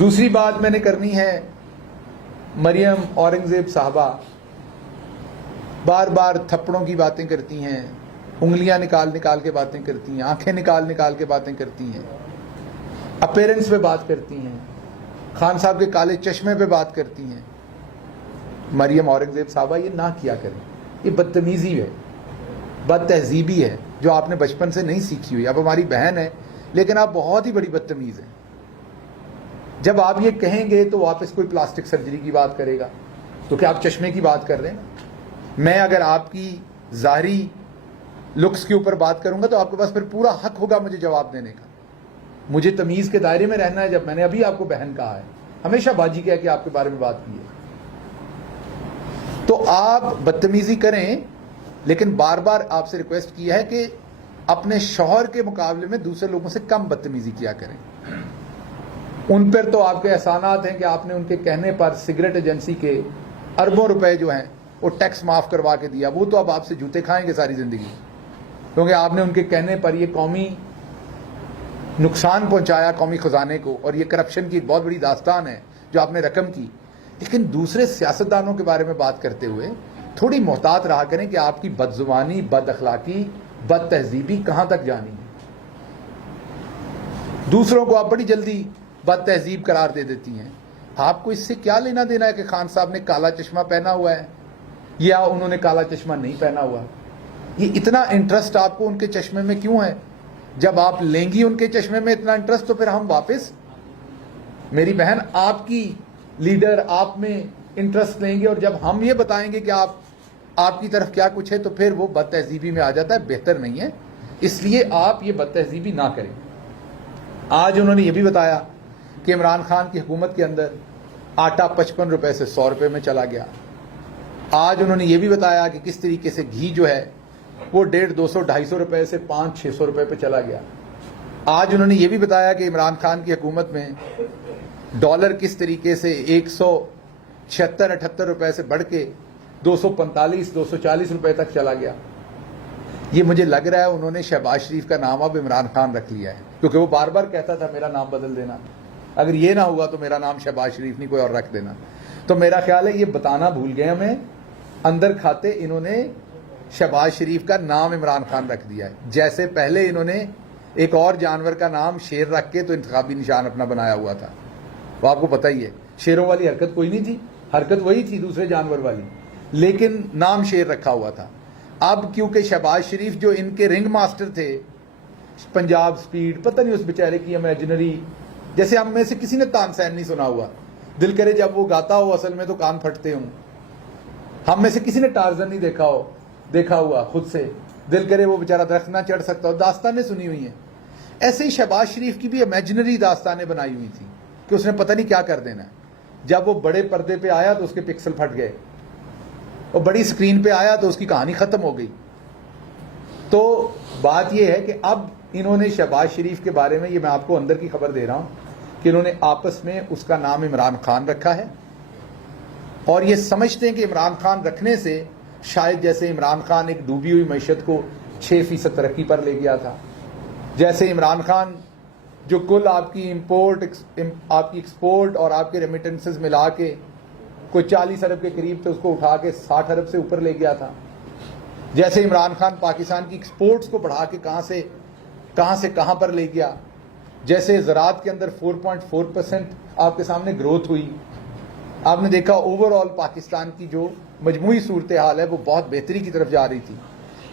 دوسری بات میں نے کرنی ہے، مریم اورنگزیب صاحبہ بار بار تھپڑوں کی باتیں کرتی ہیں، انگلیاں نکال نکال کے باتیں کرتی ہیں، آنکھیں نکال نکال کے باتیں کرتی ہیں، اپیرنس پہ بات کرتی ہیں، خان صاحب کے کالے چشمے پہ بات کرتی ہیں۔ مریم اورنگزیب صاحبہ یہ نہ کیا کریں، یہ بدتمیزی ہے، بد تہذیبی ہے جو آپ نے بچپن سے نہیں سیکھی ہوئی۔ اب ہماری بہن ہے لیکن آپ بہت ہی بڑی بدتمیز ہیں۔ جب آپ یہ کہیں گے تو واپس کوئی پلاسٹک سرجری کی بات کرے گا، تو کیا آپ چشمے کی بات کر رہے ہیں؟ میں اگر آپ کی ظاہری لکس کے اوپر بات کروں گا تو آپ کے پاس پھر پورا حق ہوگا مجھے جواب دینے کا۔ مجھے تمیز کے دائرے میں رہنا ہے۔ جب میں نے ابھی آپ کو بہن کہا ہے، ہمیشہ باجی کہہ کے آپ کے بارے میں بات کی ہے، تو آپ بدتمیزی کریں، لیکن بار بار آپ سے ریکویسٹ کی ہے کہ اپنے شوہر کے مقابلے میں دوسرے لوگوں سے کم بدتمیزی کیا کریں۔ ان پر تو آپ کے احسانات ہیں کہ آپ نے ان کے کہنے پر سگریٹ ایجنسی کے اربوں روپے جو ہیں وہ ٹیکس معاف کروا کے دیا۔ وہ تو اب آپ سے جوتے کھائیں گے ساری زندگی، کیونکہ آپ نے ان کے کہنے پر یہ قومی نقصان پہنچایا قومی خزانے کو، اور یہ کرپشن کی ایک بہت بڑی داستان ہے جو آپ نے رقم کی۔ لیکن دوسرے سیاستدانوں کے بارے میں بات کرتے ہوئے تھوڑی محتاط رہا کریں کہ آپ کی بد زبانی، بد اخلاقی، بد تہذیبی کہاں تک جانی ہے۔ دوسروں کو آپ بڑی جلدی بد تہذیب قرار دے دیتی ہیں۔ آپ کو اس سے کیا لینا دینا ہے کہ خان صاحب نے کالا چشمہ پہنا ہوا ہے یا انہوں نے کالا چشمہ نہیں پہنا ہوا؟ یہ اتنا انٹرسٹ آپ کو ان کے چشمے میں کیوں ہے؟ جب آپ لیں گی ان کے چشمے میں اتنا انٹرسٹ تو پھر ہم واپس، میری بہن، آپ کی لیڈر آپ میں انٹرسٹ لیں گے، اور جب ہم یہ بتائیں گے کہ آپ کی طرف کیا کچھ ہے تو پھر وہ بد تہذیبی میں آ جاتا ہے۔ بہتر نہیں ہے، اس لیے آپ یہ بد تہذیبی نہ کریں۔ آج انہوں نے یہ بھی بتایا کہ عمران خان کی حکومت کے اندر آٹا 55 روپے سے 100 روپے میں چلا گیا۔ آج انہوں نے یہ بھی بتایا کہ کس طریقے سے گھی جو ہے وہ 150 200 250 روپے سے 500 600 روپے پہ چلا گیا۔ آج انہوں نے یہ بھی بتایا کہ عمران خان کی حکومت میں ڈالر کس طریقے سے 176 78 روپے سے بڑھ کے 245 240 روپے تک چلا گیا۔ یہ مجھے لگ رہا ہے انہوں نے شہباز شریف کا نام اب عمران خان رکھ لیا ہے، کیونکہ وہ بار بار کہتا تھا میرا نام بدل دینا، اگر یہ نہ ہوا تو میرا نام شہباز شریف نہیں کوئی اور رکھ دینا۔ تو میرا خیال ہے یہ بتانا بھول گئے ہمیں، اندر کھاتے انہوں نے شہباز شریف کا نام عمران خان رکھ دیا ہے، جیسے پہلے انہوں نے ایک اور جانور کا نام شیر رکھ کے تو انتخابی نشان اپنا بنایا ہوا تھا۔ وہ آپ کو پتہ ہی ہے، شیروں والی حرکت کوئی نہیں تھی، حرکت وہی تھی دوسرے جانور والی، لیکن نام شیر رکھا ہوا تھا۔ اب کیونکہ شہباز شریف جو ان کے رنگ ماسٹر تھے، پنجاب سپیڈ، پتہ نہیں اس بیچارے کی امیجنری، جیسے ہم میں سے کسی نے تانسین نہیں سنا ہوا، دل کرے جب وہ گاتا ہو اصل میں تو کان پھٹتے ہوں۔ ہم میں سے کسی نے ٹارزن نہیں دیکھا ہوا خود سے، دل کرے وہ بیچارہ درخت نہ چڑھ سکتا ہو، داستانیں سنی ہوئی ہیں۔ ایسے ہی شہباز شریف کی بھی امیجنری داستانیں بنائی ہوئی تھی کہ اس نے پتہ نہیں کیا کر دینا ہے۔ جب وہ بڑے پردے پہ آیا تو اس کے پکسل پھٹ گئے، اور بڑی سکرین پہ آیا تو اس کی کہانی ختم ہو گئی۔ تو بات یہ ہے کہ اب انہوں نے شہباز شریف کے بارے میں، یہ میں آپ کو اندر کی خبر دے رہا ہوں، کہ انہوں نے آپس میں اس کا نام عمران خان رکھا ہے، اور یہ سمجھتے ہیں کہ عمران خان رکھنے سے شاید جیسے عمران خان ایک ڈوبی ہوئی معیشت کو 6% ترقی پر لے گیا تھا، جیسے عمران خان جو کل آپ کی ایکسپورٹ اور آپ کے ریمیٹنسز ملا کے کوئی 40 ارب کے قریب تھے، اس کو اٹھا کے 60 ارب سے اوپر لے گیا تھا، جیسے عمران خان پاکستان کی ایکسپورٹس کو بڑھا کے کہاں سے کہاں پر لے گیا، جیسے زراعت کے اندر 4.4% آپ کے سامنے گروتھ ہوئی۔ آپ نے دیکھا اوور آل پاکستان کی جو مجموعی صورتحال ہے وہ بہت بہتری کی طرف جا رہی تھی۔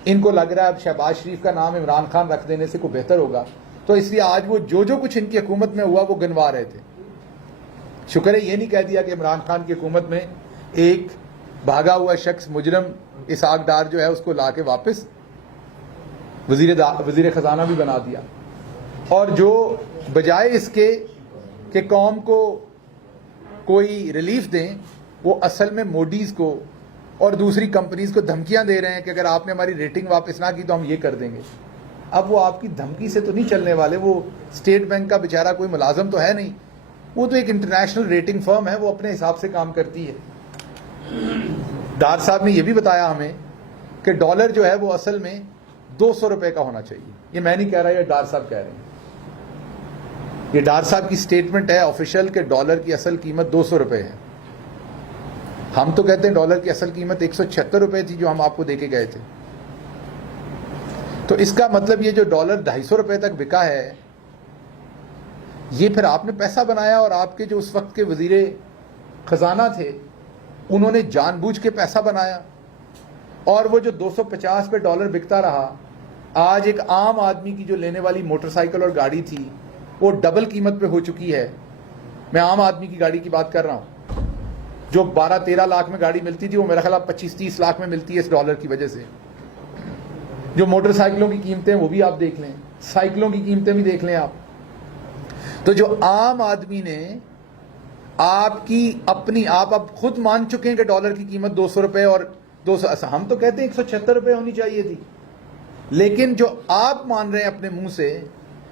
ان کو لگ رہا ہے اب شہباز شریف کا نام عمران خان رکھ دینے سے کوئی بہتر ہوگا، تو اس لیے آج وہ جو کچھ ان کی حکومت میں ہوا وہ گنوا رہے تھے۔ شکر ہے یہ نہیں کہہ دیا کہ عمران خان کی حکومت میں ایک بھاگا ہوا شخص مجرم اسحاق ڈار جو ہے اس کو لا کے واپس وزیر خزانہ بھی بنا دیا، اور جو بجائے اس کے کہ قوم کو کوئی ریلیف دیں، وہ اصل میں موڈیز کو اور دوسری کمپنیز کو دھمکیاں دے رہے ہیں کہ اگر آپ نے ہماری ریٹنگ واپس نہ کی تو ہم یہ کر دیں گے۔ اب وہ آپ کی دھمکی سے تو نہیں چلنے والے، وہ اسٹیٹ بینک کا بیچارہ کوئی ملازم تو ہے نہیں، وہ تو ایک انٹرنیشنل ریٹنگ فرم ہے، وہ اپنے حساب سے کام کرتی ہے۔ ڈار صاحب نے یہ بھی بتایا ہمیں کہ ڈالر جو ہے وہ اصل میں 200 روپے کا ہونا چاہیے۔ یہ میں نہیں کہہ رہا، یہ ڈار صاحب کہہ رہے ہیں۔ یہ ڈار صاحب کی سٹیٹمنٹ ہے آفیشیل کہ ڈالر کی اصل قیمت 200 روپے ہے. ہم تو کہتے ہیں ڈالر کی اصل قیمت 176 روپے تھی جو ہم آپ کو دے کے گئے تھے. تو اس کا مطلب یہ جو ڈالر 250 روپے تک بکا ہے یہ پھر آپ نے پیسہ بنایا, اور آپ کے جو اس وقت کے وزیر خزانہ تھے انہوں نے جان بوجھ کے پیسہ بنایا, اور وہ جو 250 پہ ڈالر بکتا رہا, آج ایک عام آدمی کی جو لینے والی موٹر سائیکل اور گاڑی تھی وہ ڈبل قیمت پہ ہو چکی ہے. میں عام آدمی کی گاڑی کی بات کر رہا ہوں. جو 12-13 لاکھ میں گاڑی ملتی تھی وہ میرا خیال 25-30 لاکھ میں ملتی ہے اس ڈالر کی وجہ سے. جو موٹر سائیکلوں کی قیمتیں وہ بھی آپ دیکھ لیں, سائیکلوں کی قیمتیں بھی دیکھ لیں آپ. تو جو عام آدمی نے آپ کی اپنی, آپ اب خود مان چکے ہیں کہ ڈالر کی قیمت 200 روپے اور 200, ہم تو کہتے ہیں 176 روپے ہونی چاہیے تھی, لیکن جو آپ مان رہے ہیں اپنے منہ سے,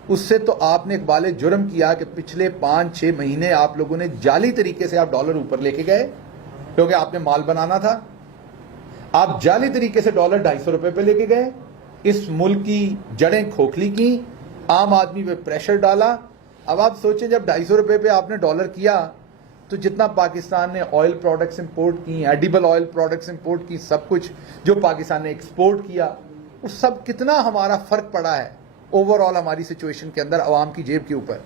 اس سے تو آپ نے اقبال جرم کیا کہ پچھلے 5-6 مہینے آپ لوگوں نے جعلی طریقے سے آپ ڈالر اوپر لے کے گئے کیونکہ آپ نے مال بنانا تھا. آپ جعلی طریقے سے ڈالر 250 روپے پہ لے کے گئے, اس ملک کی جڑیں کھوکھلی کی, عام آدمی پہ پریشر ڈالا. اب آپ سوچیں جب 250 روپے پہ آپ نے ڈالر کیا تو جتنا پاکستان نے آئل پروڈکٹس امپورٹ کی, ایڈیبل آئل پروڈکٹس امپورٹ کی, سب کچھ جو پاکستان نے ایکسپورٹ کیا, وہ سب کتنا ہمارا فرق پڑا ہے اوور آل ہماری سچویشن کے اندر عوام کی جیب کے اوپر.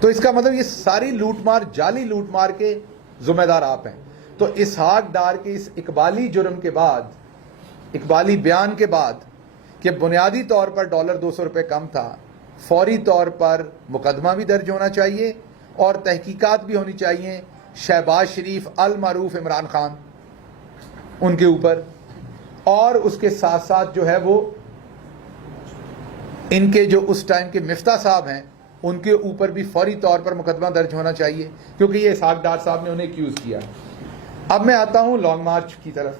تو اس کا مطلب یہ ساری لوٹ مار, جعلی لوٹ مار کے ذمہ دار آپ ہیں. تو اسحاق ڈار کے اس اقبالی جرم کے بعد, اقبالی بیان کے بعد کہ بنیادی طور پر ڈالر 200 روپے کم تھا, فوری طور پر مقدمہ بھی درج ہونا چاہیے اور تحقیقات بھی ہونی چاہیے شہباز شریف, المعروف عمران خان ان کے اوپر, اور اس کے ساتھ ساتھ جو ہے وہ ان کے جو اس ٹائم کے مفتاح صاحب ہیں ان کے اوپر بھی فوری طور پر مقدمہ درج ہونا چاہیے کیونکہ یہ اسحاق ڈار صاحب نے انہیں ایکیوز کیا. اب میں آتا ہوں لانگ مارچ کی طرف.